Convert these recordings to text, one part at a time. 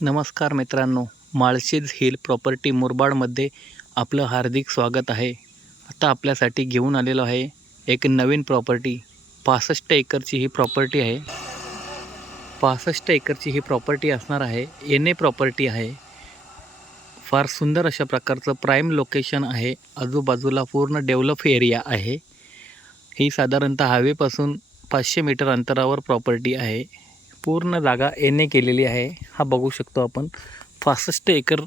नमस्कार मित्रांनो, Malshej hill property मुरबाडमध्ये आपलं हार्दिक स्वागत आहे. आता आपल्यासाठी घेऊन आलेलो आहे एक नवीन प्रॉपर्टी. 65 एकरची ही प्रॉपर्टी आहे. 65 एकरची ही प्रॉपर्टी असणार आहे. एन ए प्रॉपर्टी आहे. फार सुंदर अशा प्रकारचं प्राईम लोकेशन आहे. आजूबाजूला पूर्ण डेव्हलप एरिया आहे. ही साधारणतः हायवेपासून 500 मीटर अंतरावर प्रॉपर्टी आहे. पूर्ण जागा एन ए केलेली आहे. हा बघू शकतो आपण 65 एकर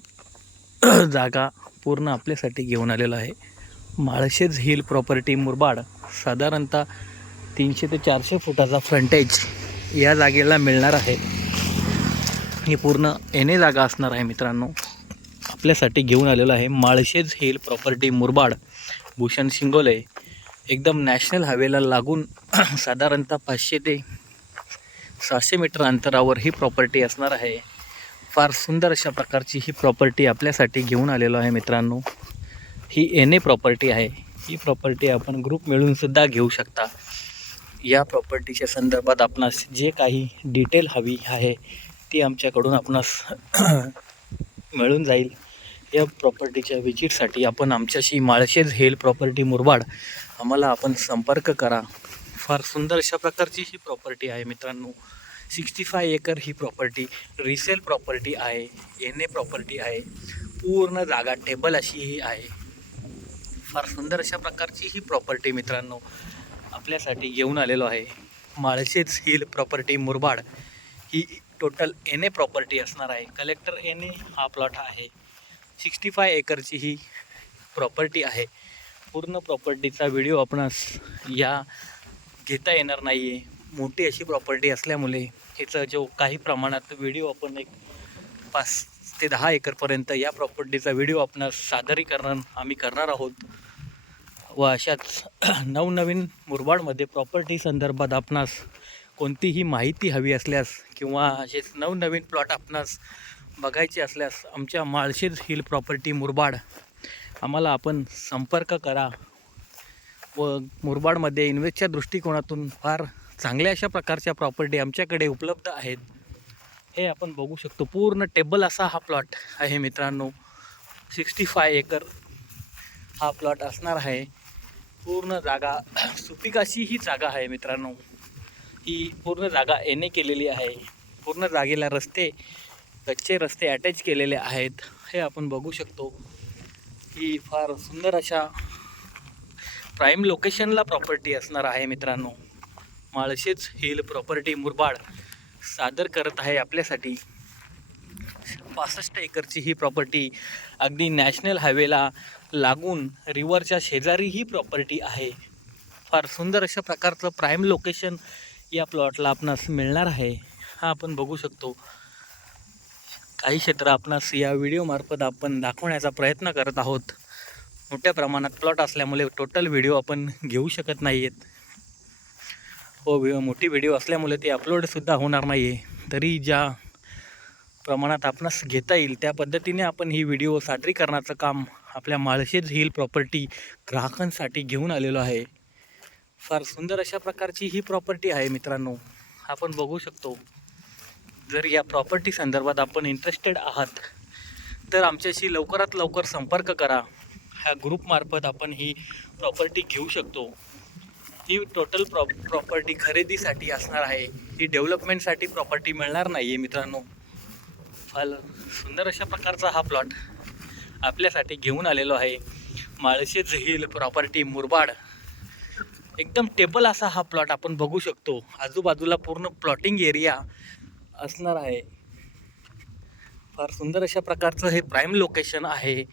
जागा पूर्ण आपल्यासाठी घेऊन आलेला आहे. Malshej hill property Murbad. साधारणतः 300 ते 400 फुटाचा फ्रंटेज या जागेला मिळणार आहे. ही पूर्ण एन ए जागा असणार आहे मित्रांनो. आपल्यासाठी घेऊन आलेलं आहे माळशेज हिल प्रॉपर्टी मुरबाड, भूषण शिंगोले. एकदम नॅशनल हायवेला लागून साधारणतः 500 ते 600 मीटर अंतरावर ही प्रॉपर्टी असणार आहे. फार सुंदर अशा प्रकारची ही प्रॉपर्टी आपल्यासाठी घेऊन आलेलो आहे मित्रांनो. ही एन ए प्रॉपर्टी आहे. ही प्रॉपर्टी आपण ग्रुप मिळूनसुद्धा घेऊ शकता. या प्रॉपर्टीच्या संदर्भात आपणास जे काही डिटेल हवी आहे ती आमच्याकडून आपणास मिळून जाईल. या प्रॉपर्टीच्या विजिटसाठी आपण आमच्याशी माळशेज हिल प्रॉपर्टी मुरबाड आम्हाला आपण संपर्क करा. फार सुंदर अशा प्रकारची ही प्रॉपर्टी आहे मित्रांनो. 65 एकर ही प्रॉपर्टी रिसेल प्रॉपर्टी आहे. एन ए प्रॉपर्टी आहे. पूर्ण जागा टेबल अशी ही आहे. फार सुंदर अशा प्रकारची ही प्रॉपर्टी मित्रांनो आपल्यासाठी घेऊन आलेलो आहे. माळशेज हिल प्रॉपर्टी मुरबाड ही टोटल एन ए प्रॉपर्टी असणार आहे. कलेक्टर एन ए हा प्लॉट आहे. 65 एकरची ही प्रॉपर्टी आहे. पूर्ण प्रॉपर्टीचा व्हिडिओ आपणास या घेता येणार नाही आहे. मोठी अशी प्रॉपर्टी असल्यामुळे ह्याचा जो काही प्रमाणात व्हिडिओ आपण एक 5 ते 10 एकरपर्यंत या प्रॉपर्टीचा व्हिडिओ आपणास सादरीकरण आम्ही करणार आहोत. व अशाच नवनवीन मुरबाडमध्ये प्रॉपर्टी संदर्भात आपणास कोणतीही माहिती हवी असल्यास किंवा असेच नवनवीन प्लॉट आपणास बघायचे असल्यास आमच्या माळशेज हिल प्रॉपर्टी मुरबाड आम्हाला आपण संपर्क करा. व मुरबाडमध्ये इन्व्हेस्टच्या दृष्टिकोनातून फार चांगल्या अशा प्रकारच्या प्रॉपर्टी आमच्याकडे उपलब्ध आहेत. हे आपण बघू शकतो. पूर्ण टेबल असा हा प्लॉट आहे मित्रांनो. 65 एकर हा प्लॉट असणार आहे. पूर्ण जागा सुपीक अशी ही जागा आहे मित्रांनो. ही पूर्ण जागा एन ए केलेली आहे. पूर्ण जागेला रस्ते, कच्चे रस्ते अटॅच केलेले आहेत. हे आपण बघू शकतो. ही फार सुंदर अशा प्राईम लोकेशनला प्रॉपर्टी असणार आहे मित्रांनो. माळशेज हिल प्रॉपर्टी मुरबाड सादर करत आहे आपल्यासाठी 65 एकरची ही प्रॉपर्टी. अगदी नॅशनल हायवेला लागून रिव्हरच्या शेजारी ही प्रॉपर्टी आहे. फार सुंदर अशा प्रकारचं प्राईम लोकेशन या प्लॉटला आपणास मिळणार आहे. हा आपण बघू शकतो. काही क्षेत्र आपणास या व्हिडिओमार्फत आपण दाखवण्याचा प्रयत्न करत आहोत. मोठ्या प्रमाणात प्लॉट असल्यामुळे टोटल व्हिडिओ आपण घेऊ शकत नाही आहेत. व मोठी व्हिडिओ असल्यामुळे ते अपलोडसुद्धा होणार नाही आहे. तरी ज्या प्रमाणात आपणास घेता येईल त्या पद्धतीने आपण ही व्हिडिओ सादरीकरणाचं काम आपल्या माळशेज हिल प्रॉपर्टी ग्राहकांसाठी घेऊन आलेलो आहे. फार सुंदर अशा प्रकारची ही प्रॉपर्टी आहे मित्रांनो. आपण बघू शकतो. जर या प्रॉपर्टी संदर्भात आपण इंटरेस्टेड आहात तर आमच्याशी लवकरात लवकर संपर्क करा. ह्या ग्रुपमार्फत आपण ही प्रॉपर्टी घेऊ शकतो. ही टोटल प्रॉपर्टी खरेदीसाठी असणार आहे. ही डेव्हलपमेंटसाठी प्रॉपर्टी मिळणार नाही आहे मित्रांनो. फार सुंदर अशा प्रकारचा हा प्लॉट आपल्यासाठी घेऊन आलेलो आहे. Malshej hill property Murbad. एकदम टेबल असा हा प्लॉट आपण बघू शकतो. आजूबाजूला पूर्ण प्लॉटिंग एरिया असणार आहे. फार सुंदर अशा प्रकारचं हे प्राईम लोकेशन आहे.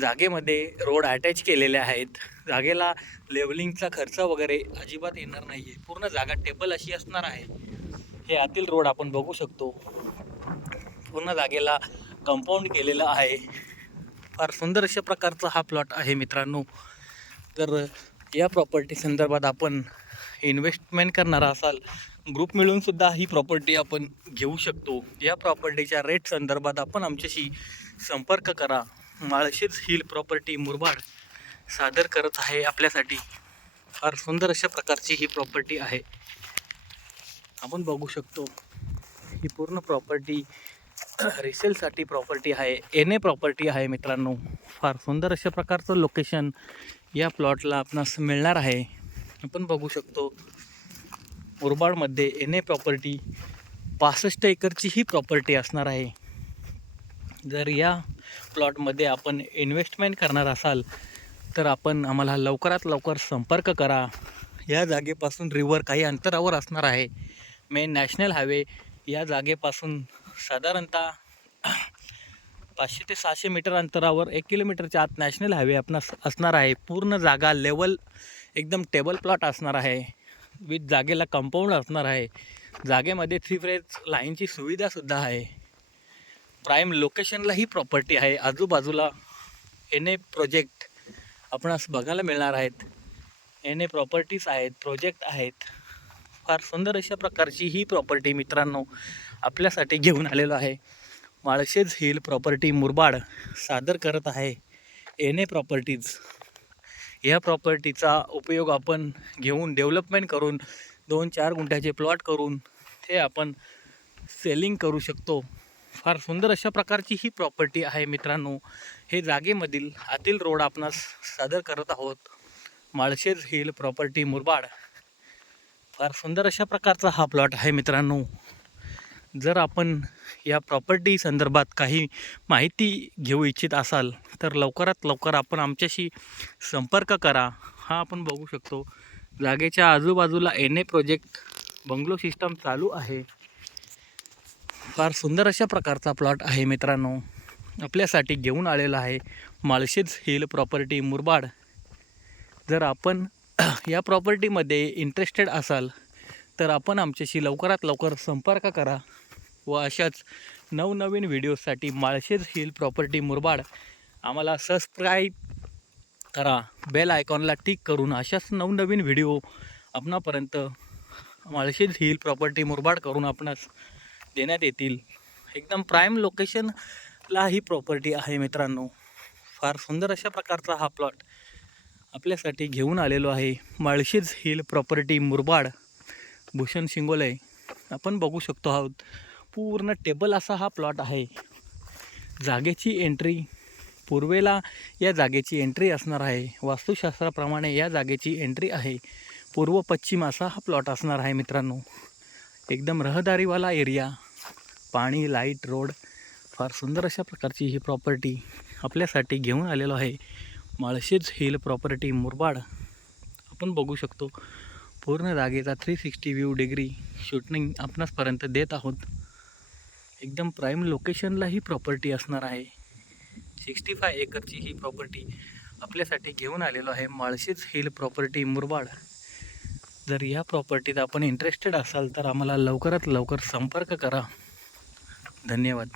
जागेमध्ये रोड अटॅच केलेले आहेत. जागेला लेवलिंगचा खर्च वगैरे अजिबात येणार नाही आहे. पूर्ण जागा टेबल अशी असणार आहे. हे आतील रोड आपण बघू शकतो. पूर्ण जागेला कंपाऊंड केलेलं आहे. फार सुंदर अशा प्रकारचा हा प्लॉट आहे मित्रांनो. तर या प्रॉपर्टी संदर्भात आपण इन्व्हेस्टमेंट करणारा असाल ग्रुप मिळूनसुद्धा ही प्रॉपर्टी आपण घेऊ शकतो. या प्रॉपर्टीच्या रेट संदर्भात आपण आमच्याशी संपर्क करा. माळशेज हिल प्रॉपर्टी मुरबाड सादर करत आहे आपल्यासाठी. फार सुंदर अशा प्रकारची ही प्रॉपर्टी आहे. आपण बघू शकतो. ही पूर्ण प्रॉपर्टी रिसेलसाठी प्रॉपर्टी आहे. एन ए प्रॉपर्टी आहे मित्रांनो. फार सुंदर अशा प्रकारचं लोकेशन या प्लॉटला आपणास मिळणार आहे. आपण बघू शकतो मुरबाडमध्ये एन ए प्रॉपर्टी 65 एकरची ही प्रॉपर्टी असणार आहे. जर या प्लॉटमध्ये आपण इन्व्हेस्टमेंट करणार असाल तर आपण आम्हाला लवकरात लवकर संपर्क करा. या जागेपासून रिव्हर काही अंतरावर असणार आहे. मेन नॅशनल हायवे या जागेपासून साधारणतः 500 ते 600 मीटर अंतरावर 1 किलोमीटरच्या आत नॅशनल हायवे आपणास असणार आहे. पूर्ण जागा लेवल एकदम टेबल प्लॉट असणार आहे. विथ जागेला कंपाऊंड असणार आहे. जागेमध्ये 3 फेज लाईनची सुविधासुद्धा आहे. प्राईम लोकेशनला ही प्रॉपर्टी आहे. आजूबाजूला एन ए प्रोजेक्ट आपणास बघायला मिळणार आहेत. एन ए प्रॉपर्टीज आहेत, प्रोजेक्ट आहेत. फार सुंदर अशा प्रकारची ही प्रॉपर्टी मित्रांनो आपल्यासाठी घेऊन आलेलो आहे. माळशेज हिल प्रॉपर्टी मुरबाड सादर करत आहे एन ए प्रॉपर्टीज. या प्रॉपर्टीचा उपयोग आपण घेऊन डेव्हलपमेंट करून 2-4 गुंठ्याचे प्लॉट करून ते आपण सेलिंग करू शकतो. फार सुंदर अशा प्रकारची ही प्रॉपर्टी आहे मित्रांनो. हे जागेमधील आतील रोड आपणास सादर करत आहोत. Malshej hill property Murbad. फार सुंदर अशा प्रकारचा हा प्लॉट आहे मित्रांनो. जर आपण या प्रॉपर्टी संदर्भात काही माहिती घेऊ इच्छित असाल तर लवकरात लवकर आपण आमच्याशी संपर्क करा. हा आपण बघू शकतो जागेच्या आजूबाजूला N A project bungalow system चालू आहे. फार सुंदर अशा प्रकारचा प्लॉट आहे मित्रांनो. आपल्यासाठी घेऊन आलेला आहे माळशेज हिल प्रॉपर्टी मुरबाड. जर आपण या प्रॉपर्टीमध्ये इंटरेस्टेड असाल तर आपण आमच्याशी लवकरात लवकर संपर्क करा व अशाच नवनवीन व्हिडिओसाठी माळशेज हिल प्रॉपर्टी मुरबाड आम्हाला सबस्क्राईब करा. बेल आयकॉनला टिक करून अशाच नवनवीन व्हिडिओ आपणापर्यंत माळशेज हिल प्रॉपर्टी मुरबाड करून आपणास देण्यात येतील. एकदम प्राईम लोकेशनला ही प्रॉपर्टी आहे मित्रांनो. फार सुंदर अशा प्रकारचा हा प्लॉट आपल्यासाठी घेऊन आलेलो आहे. Malshej hill property Murbad, Bhushan Shingole. आपण बघू शकतो आहोत पूर्ण टेबल असा हा प्लॉट आहे. जागेची एंट्री पूर्वेला या जागेची एंट्री असणार आहे. वास्तुशास्त्राप्रमाणे या जागेची एंट्री आहे. पूर्व पश्चिम असा हा प्लॉट असणार आहे मित्रांनो. एकदम रहदारीवाला एरिया, पाणी, लाईट, रोड. फार सुंदर अशा प्रकारची ही प्रॉपर्टी आपल्यासाठी घेऊन आलेलो आहे माळशेज हिल प्रॉपर्टी मुरबाड. आपण बघू शकतो पूर्ण जागेचा 360 व्ह्यू डिग्री शूटिंग आपणासपर्यंत देत आहोत. एकदम प्राईम लोकेशनला ही प्रॉपर्टी असणार आहे. 65 एकरची ही प्रॉपर्टी आपल्यासाठी घेऊन आलेलो आहे माळशेज हिल प्रॉपर्टी मुरबाड. जर या प्रॉपर्टीत आपण इंटरेस्टेड असाल तर आम्हाला लवकरात लवकर संपर्क करा. धन्यवाद.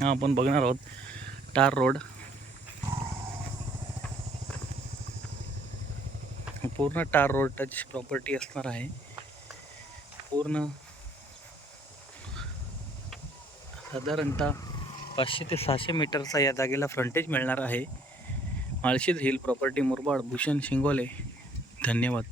हा आपण बघणार आहोत टार रोड. पूर्ण टार रोड टच प्रॉपर्टी असणार आहे. पूर्ण साधारणतः 500 ते 600 मीटरचा या जागेला फ्रंटेज मिळणार आहे. Malshej hill property Murbad, Bhushan Shingole. धन्यवाद.